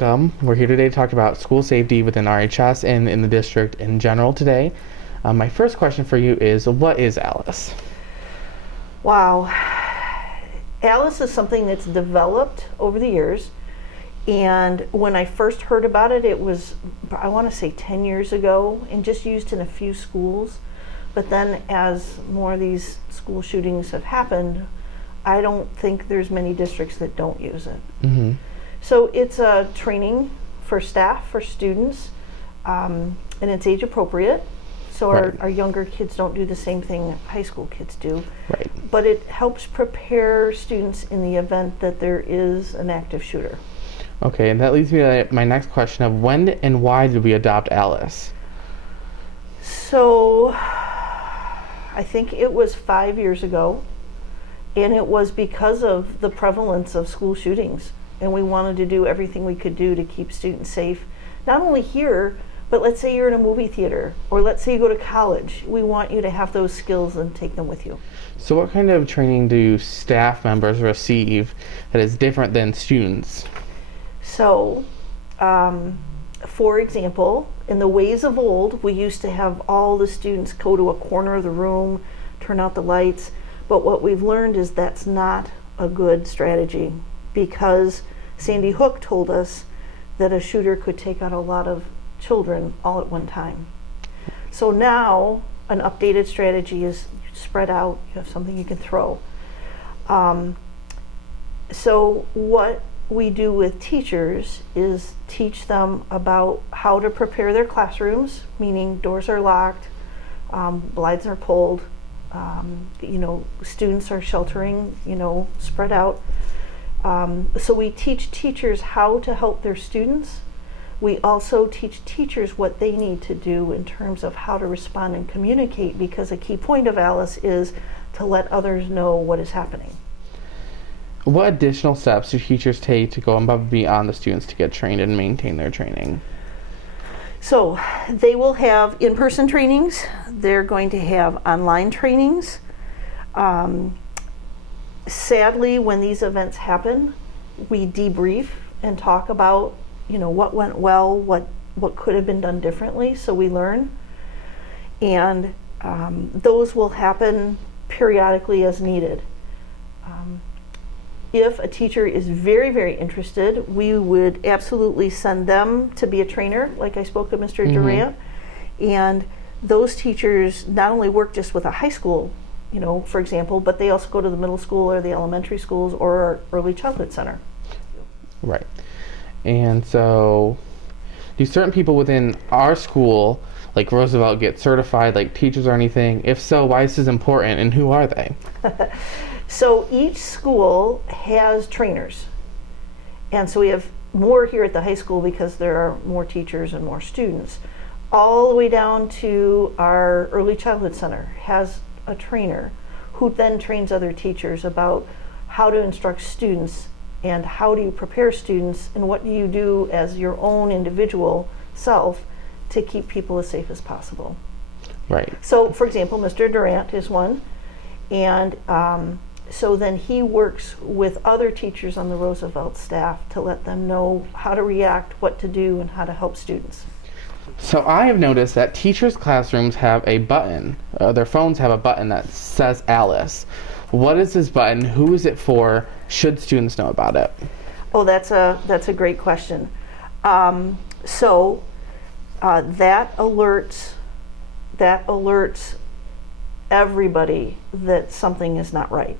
Welcome. We're here today to talk about school safety within RHS and in the district in general today. My first question for you is, what is ALICE? Wow. ALICE is something that's developed over the years. And when I first heard about it, it was, I want to say 10 years ago, and just used in a few schools. But then as more of these school shootings have happened, I don't think there's many districts that don't use it. Mm-hmm. So it's a training for staff, for students, and it's age appropriate. So our younger kids don't do the same thing high school kids do. Right. But it helps prepare students in the event that there is an active shooter. Okay, and that leads me to my next question of when and why did we adopt ALICE? So I think it was 5 years ago, and it was because of the prevalence of school shootings. And we wanted to do everything we could do to keep students safe, not only here, but let's say you're in a movie theater, or let's say you go to college. We want you to have those skills and take them with you. So what kind of training do staff members receive that is different than students? So, for example, in the ways of old, we used to have all the students go to a corner of the room, turn out the lights, but what we've learned is that's not a good strategy, because Sandy Hook told us that a shooter could take out a lot of children all at one time. So now an updated strategy is spread out, you have something you can throw. So what we do with teachers is teach them about how to prepare their classrooms, meaning doors are locked, blinds are pulled, students are sheltering, spread out. So we teach teachers how to help their students. We also teach teachers what they need to do in terms of how to respond and communicate, because a key point of ALICE is to let others know what is happening. What additional steps do teachers take to go above and beyond the students to get trained and maintain their training? So they will have in-person trainings. They're going to have online trainings. Sadly, when these events happen, we debrief and talk about, what went well, what could have been done differently, so we learn. And those will happen periodically as needed. If a teacher is very, very interested, we would absolutely send them to be a trainer, like I spoke of Mr. Durant. And those teachers not only work just with a high school, for example, but they also go to the middle school or the elementary schools or our early childhood center. Right. And so do certain people within our school, like Roosevelt, get certified like teachers or anything? If so, why is this important and who are they? So each school has trainers. And so we have more here at the high school because there are more teachers and more students. All the way down to our early childhood center has a trainer who then trains other teachers about how to instruct students and how do you prepare students and what do you do as your own individual self to keep people as safe as possible. Right. So, for example, Mr. Durant is one, and so then he works with other teachers on the Roosevelt staff to let them know how to react, what to do, and how to help students. So I have noticed that teachers' classrooms have a button, their phones have a button that says ALICE. What is this button? Who is it for? Should students know about it? Oh, that's a great question. That alerts everybody that something is not right.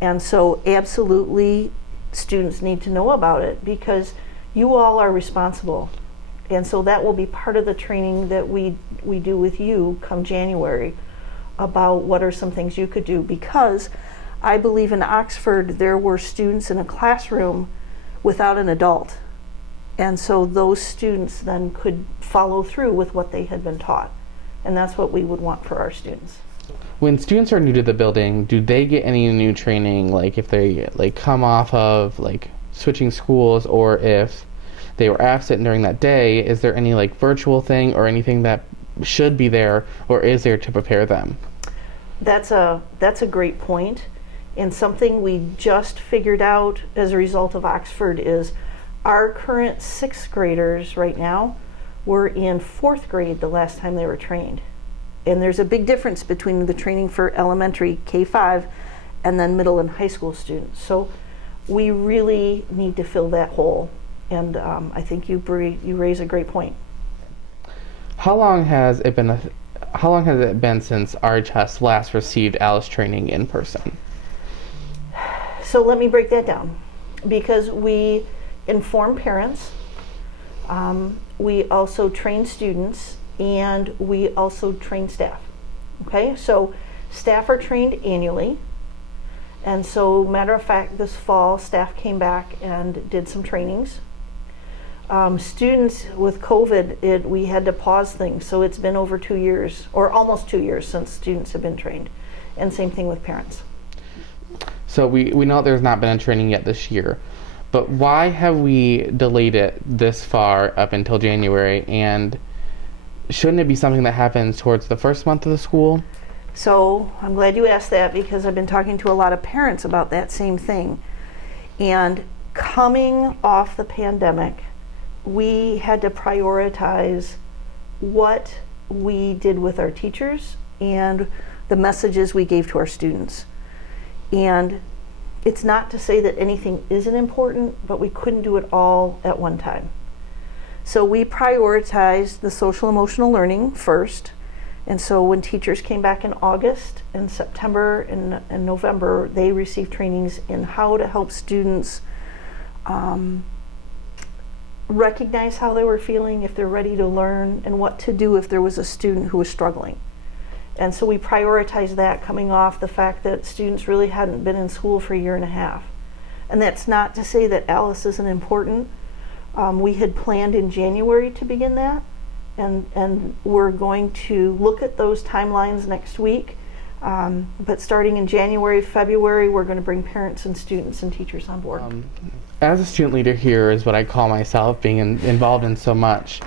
And so absolutely students need to know about it because you all are responsible. And so that will be part of the training that we do with you come January about what are some things you could do, because I believe in Oxford there were students in a classroom without an adult. And so those students then could follow through with what they had been taught. And that's what we would want for our students. When students are new to the building, do they get any new training, like if they come off of switching schools, or if they were absent during that day, is there any virtual thing or anything that should be there or is there to prepare them? That's a great point. And something we just figured out as a result of Oxford is Our current 6th graders right now were in 4th grade the last time they were trained. And there's a big difference between the training for elementary K-5 and then middle and high school students. So we really need to fill that hole. And I think you raise a great point. How long has it been since RHS last received ALICE training in person? So let me break that down, because we inform parents, we also train students, and we also train staff. Okay, so staff are trained annually, and so matter of fact, this fall staff came back and did some trainings. Students, with COVID, we had to pause things, so it's been over 2 years, or almost 2 years, since students have been trained, and same thing with parents. So we know there's not been a training yet this year, but why have we delayed it this far up until January, and shouldn't it be something that happens towards the first month of the school? So I'm glad you asked that, because I've been talking to a lot of parents about that same thing. And coming off the pandemic, we had to prioritize what we did with our teachers and the messages we gave to our students. And it's not to say that anything isn't important, but we couldn't do it all at one time. So we prioritized the social emotional learning first. And so when teachers came back in August and September and November, they received trainings in how to help students recognize how they were feeling, if they're ready to learn, and what to do if there was a student who was struggling. And so we prioritized that, coming off the fact that students really hadn't been in school for a year and a half. And that's not to say that ALICE isn't important. We had planned in January to begin that, and we're going to look at those timelines next week. But starting in January, February, we're going to bring parents and students and teachers on board. As a student leader here is what I call myself, being involved in so much.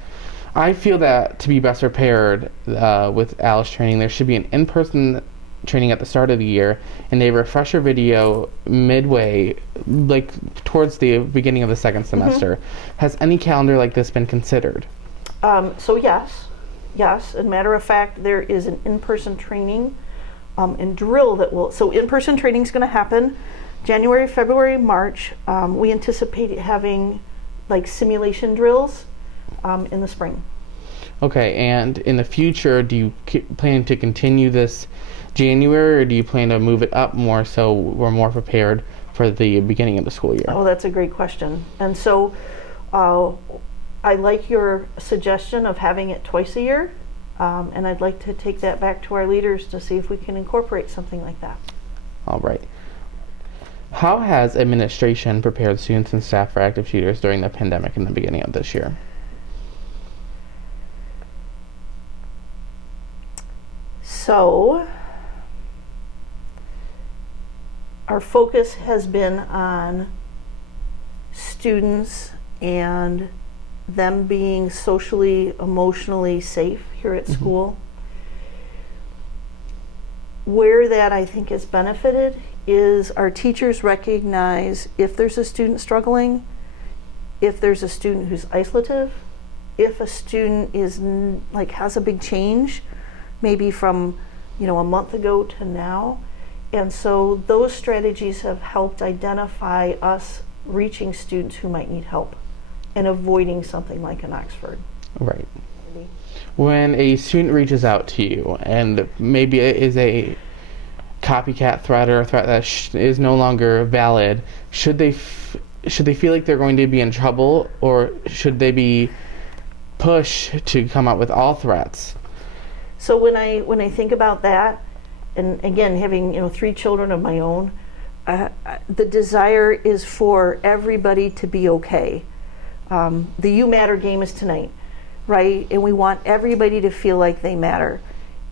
I feel that to be best prepared with ALICE training, there should be an in-person training at the start of the year and a refresher video midway, like towards the beginning of the second semester. Has any calendar like this been considered? So yes. As a matter of fact, there is an in-person training and drill that will, so in-person training is going to happen January, February, March. We anticipate having like simulation drills in the spring. Okay, and in the future, do you plan to continue this January, or do you plan to move it up more so we're more prepared for the beginning of the school year? Oh, that's a great question. And so I like your suggestion of having it twice a year, and I'd like to take that back to our leaders to see if we can incorporate something like that. All right. How has administration prepared students and staff for active shooters during the pandemic in the beginning of this year? So our focus has been on students and them being socially, emotionally safe here at school. Where that I think has benefited is our teachers recognize if there's a student struggling, if there's a student who's isolative, if a student is has a big change, maybe from a month ago to now. And so those strategies have helped identify us reaching students who might need help and avoiding something like an Oxford. Right. When a student reaches out to you and maybe it is a copycat threat or a threat that is no longer valid, should they feel like they're going to be in trouble, or should they be pushed to come up with all threats? So when I think about that, and again, having 3 children of my own, the desire is for everybody to be okay. The You Matter game is tonight, right? And we want everybody to feel like they matter.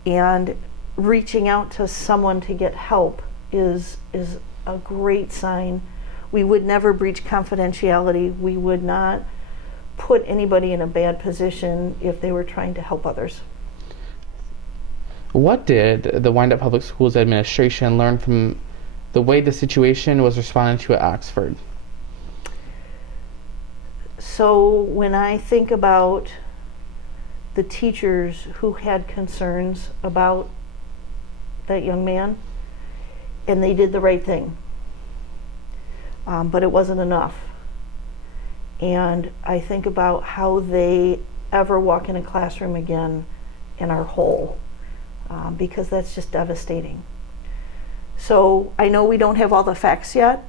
And reaching out to someone to get help is a great sign. We would never breach confidentiality. We would not put anybody in a bad position if they were trying to help others. What did the Wyandotte Public Schools administration learn from the way the situation was responded to at Oxford? So when I think about the teachers who had concerns about that young man, and they did the right thing, but it wasn't enough. And I think about how they ever walk in a classroom again and are whole, because that's just devastating. So I know we don't have all the facts yet,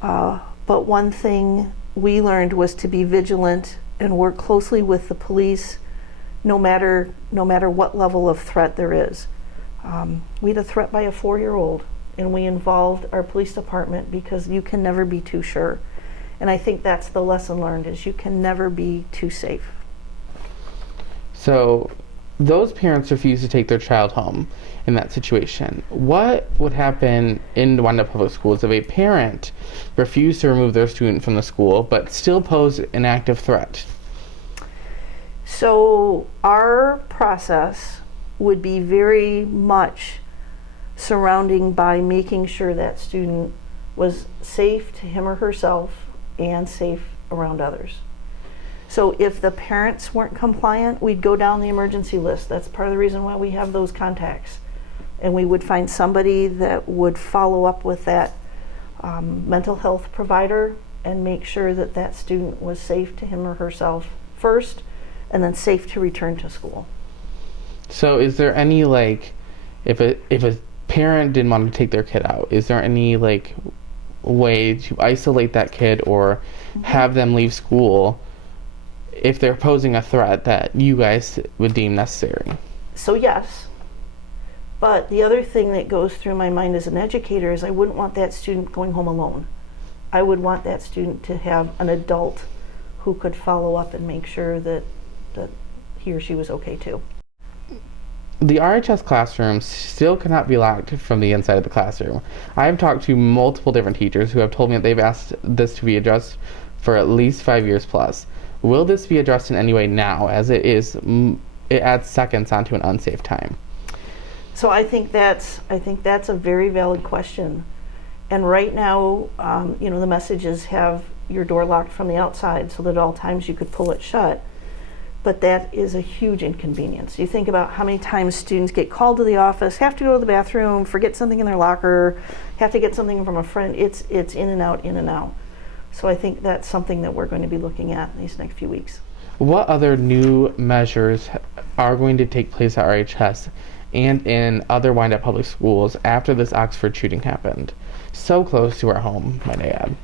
but one thing we learned was to be vigilant and work closely with the police, no matter what level of threat there is. We had a threat by a 4-year-old, and we involved our police department because you can never be too sure. And I think that's the lesson learned, is you can never be too safe. So those parents refuse to take their child home in that situation. What would happen in Wyandotte Public Schools if a parent refused to remove their student from the school but still posed an active threat? So our process would be very much surrounding by making sure that student was safe to him or herself and safe around others. So if the parents weren't compliant, we'd go down the emergency list. That's part of the reason why we have those contacts. And we would find somebody that would follow up with that mental health provider and make sure that that student was safe to him or herself first, and then safe to return to school. So is there any, like, if a parent didn't want to take their kid out, is there any, like, way to isolate that kid or have them leave school if they're posing a threat that you guys would deem necessary? So yes, but the other thing that goes through my mind as an educator is I wouldn't want that student going home alone. I would want that student to have an adult who could follow up and make sure that he or she was okay too. The RHS classroom still cannot be locked from the inside of the classroom. I have talked to multiple different teachers who have told me that they've asked this to be addressed for at least 5 years plus. Will this be addressed in any way now, as it adds seconds onto an unsafe time? So I think that's a very valid question. And right now, the messages have your door locked from the outside so that at all times you could pull it shut. But that is a huge inconvenience. You think about how many times students get called to the office, have to go to the bathroom, forget something in their locker, have to get something from a friend. It's in and out, in and out. So I think that's something that we're going to be looking at in these next few weeks. What other new measures are going to take place at RHS and in other Wyandotte Public Schools after this Oxford shooting happened? So close to our home, might I add.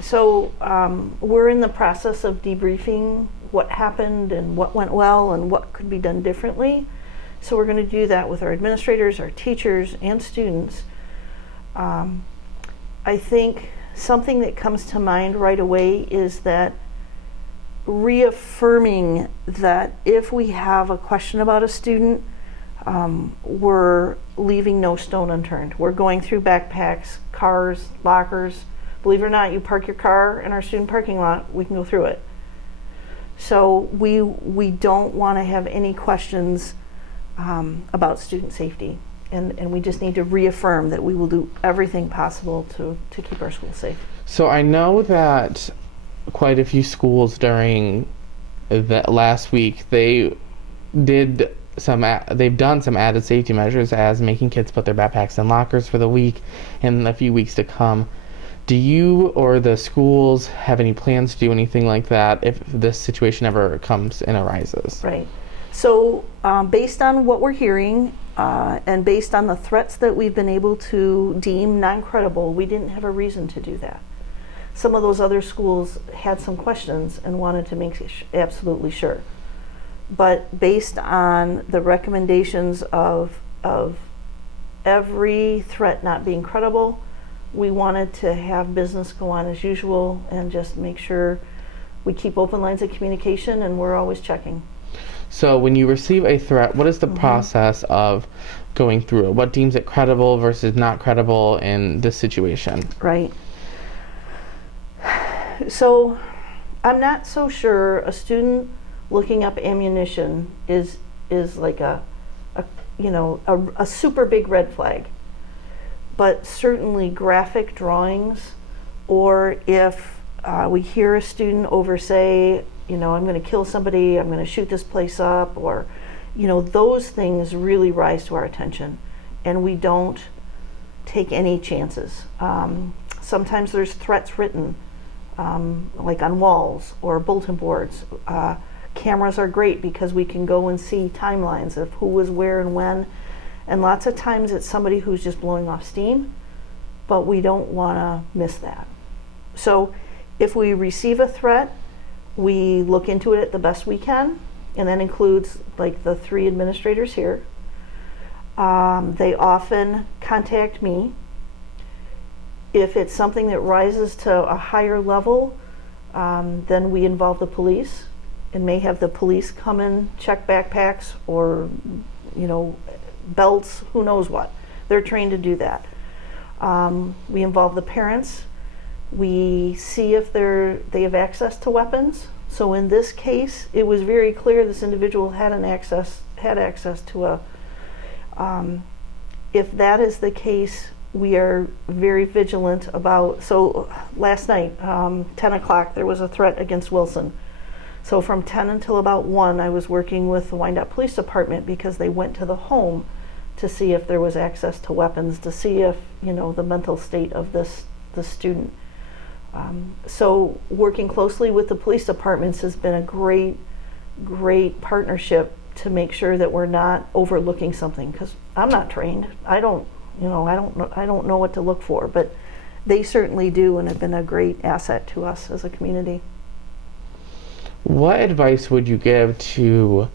So we're in the process of debriefing what happened and what went well and what could be done differently. So we're going to do that with our administrators, our teachers, and students. I think something that comes to mind right away is that reaffirming that if we have a question about a student, we're leaving no stone unturned. We're going through backpacks, cars, lockers. Believe it or not, you park your car in our student parking lot, we can go through it. So we don't want to have any questions about student safety. And we just need to reaffirm that we will do everything possible to keep our schools safe. So I know that quite a few schools during the last week, they've done some added safety measures, as making kids put their backpacks in lockers for the week and a few weeks to come. Do you or the schools have any plans to do anything like that if this situation ever comes and arises? Right. So based on what we're hearing and based on the threats that we've been able to deem non-credible, we didn't have a reason to do that. Some of those other schools had some questions and wanted to make absolutely sure. But based on the recommendations of every threat not being credible, we wanted to have business go on as usual and just make sure we keep open lines of communication and we're always checking. So when you receive a threat, what is the process of going through it? What deems it credible versus not credible in this situation? Right. So I'm not so sure a student looking up ammunition is like a super big red flag. But certainly graphic drawings, or if We hear a student over say, I'm going to kill somebody, I'm going to shoot this place up, or, those things really rise to our attention, and we don't take any chances. Sometimes there's threats written, like on walls or bulletin boards. Cameras are great because we can go and see timelines of who was where and when, and lots of times it's somebody who's just blowing off steam, but we don't want to miss that. So if we receive a threat, we look into it the best we can, and that includes like the 3 administrators here. They often contact me. If it's something that rises to a higher level, then we involve the police and may have the police come and check backpacks or, belts, who knows what. They're trained to do that. We involve the parents. We see if they have access to weapons. So in this case, it was very clear this individual had access to a. If that is the case, we are very vigilant about. So last night, 10 o'clock, there was a threat against Wilson. So from 10 until about 1, I was working with the Wyandotte Police Department because they went to the home to see if there was access to weapons, to see if, the mental state of the student. So working closely with the police departments has been a great partnership to make sure that we're not overlooking something, because I'm not trained. I don't know what to look for, but they certainly do and have been a great asset to us as a community. What advice would you give to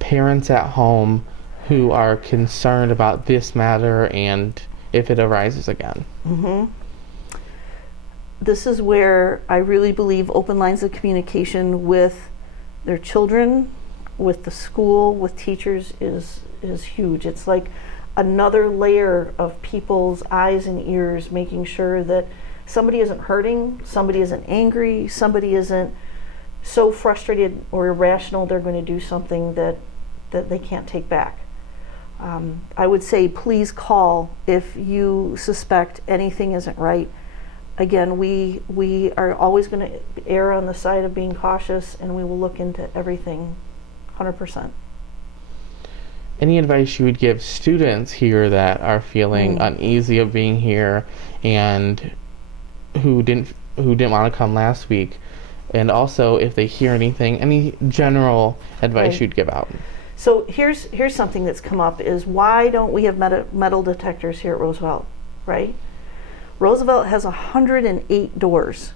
parents at home who are concerned about this matter and if it arises again? Mm-hmm. This is where I really believe open lines of communication with their children, with the school, with teachers is huge. It's like another layer of people's eyes and ears, making sure that somebody isn't hurting, somebody isn't angry, somebody isn't so frustrated or irrational they're going to do something that they can't take back. I would say please call if you suspect anything isn't right. Again, we are always going to err on the side of being cautious, and we will look into everything 100%. Any advice you would give students here that are feeling uneasy of being here and who didn't want to come last week? And also, if they hear anything, any general advice you'd give out? So here's something that's come up is, why don't we have metal detectors here at Roosevelt, right? Roosevelt has 108 doors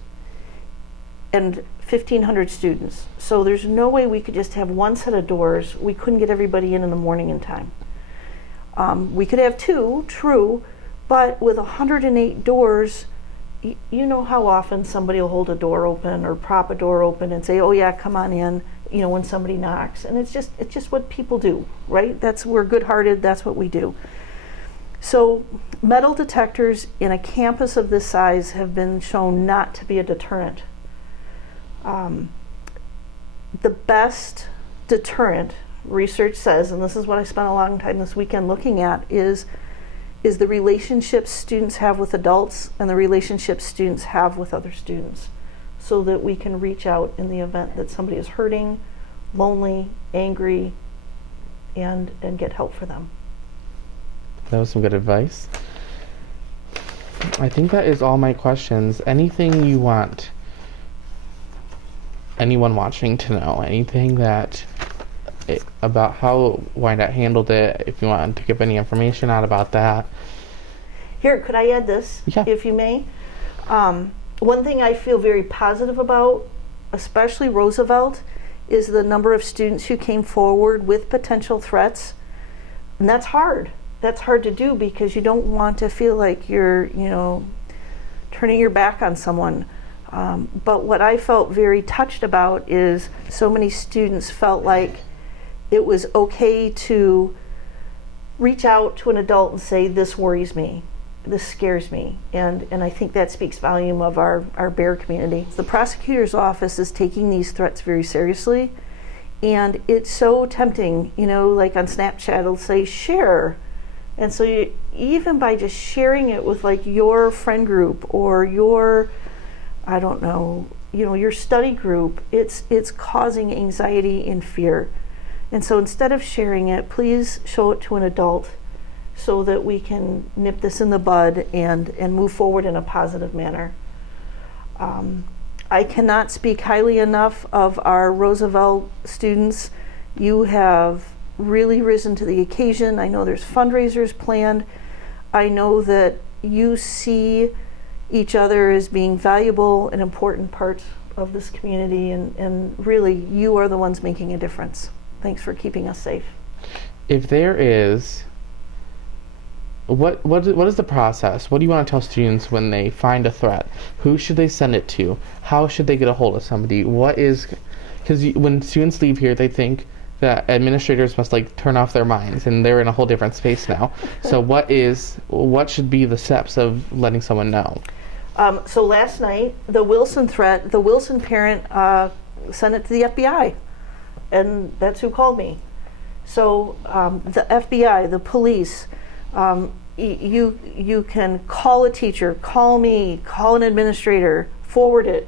and 1,500 students. So there's no way we could just have one set of doors. We couldn't get everybody in the morning in time. We could have 2, true, but with 108 doors, you know how often somebody will hold a door open or prop a door open and say, "Oh yeah, come on in," when somebody knocks. And it's just what people do, right? We're good-hearted, that's what we do. So metal detectors in a campus of this size have been shown not to be a deterrent. The best deterrent, research says, and this is what I spent a long time this weekend looking at, is the relationships students have with adults and the relationships students have with other students, so that we can reach out in the event that somebody is hurting, lonely, angry, and get help for them. That was some good advice. I think that is all my questions. Anything you want anyone watching to know? Anything about how Wyandotte handled it? If you want to give any information out about that. Here, could I add this, if you may? One thing I feel very positive about, especially Roosevelt, is the number of students who came forward with potential threats. And that's hard. That's hard to do because you don't want to feel like you're, turning your back on someone. But what I felt very touched about is so many students felt like it was okay to reach out to an adult and say, "This worries me, this scares me," and I think that speaks volume of our Bear community. The prosecutor's office is taking these threats very seriously, and it's so tempting, like on Snapchat it'll say share, and so even by just sharing it with like your friend group or your I don't know, your study group, it's causing anxiety and fear. And so instead of sharing it, please show it to an adult so that we can nip this in the bud and move forward in a positive manner. I cannot speak highly enough of our Roosevelt students. You have really risen to the occasion. I know there's fundraisers planned. I know that you see each other as being valuable and important parts of this community, and really you are the ones making a difference. Thanks for keeping us safe. If there is, what is the process? What do you want to tell students when they find a threat? Who should they send it to? How should they get a hold of somebody? Because when students leave here, they think that administrators must turn off their minds, and they're in a whole different space now. So what should be the steps of letting someone know? So last night, the Wilson parent sent it to the FBI, and that's who called me. So the FBI, the police, you can call a teacher, call me, call an administrator, forward it.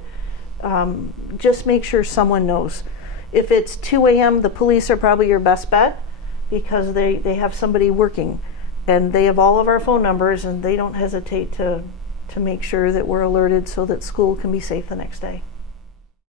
Just make sure someone knows. If it's 2 a.m., the police are probably your best bet because they have somebody working, and they have all of our phone numbers, and they don't hesitate to make sure that we're alerted so that school can be safe the next day.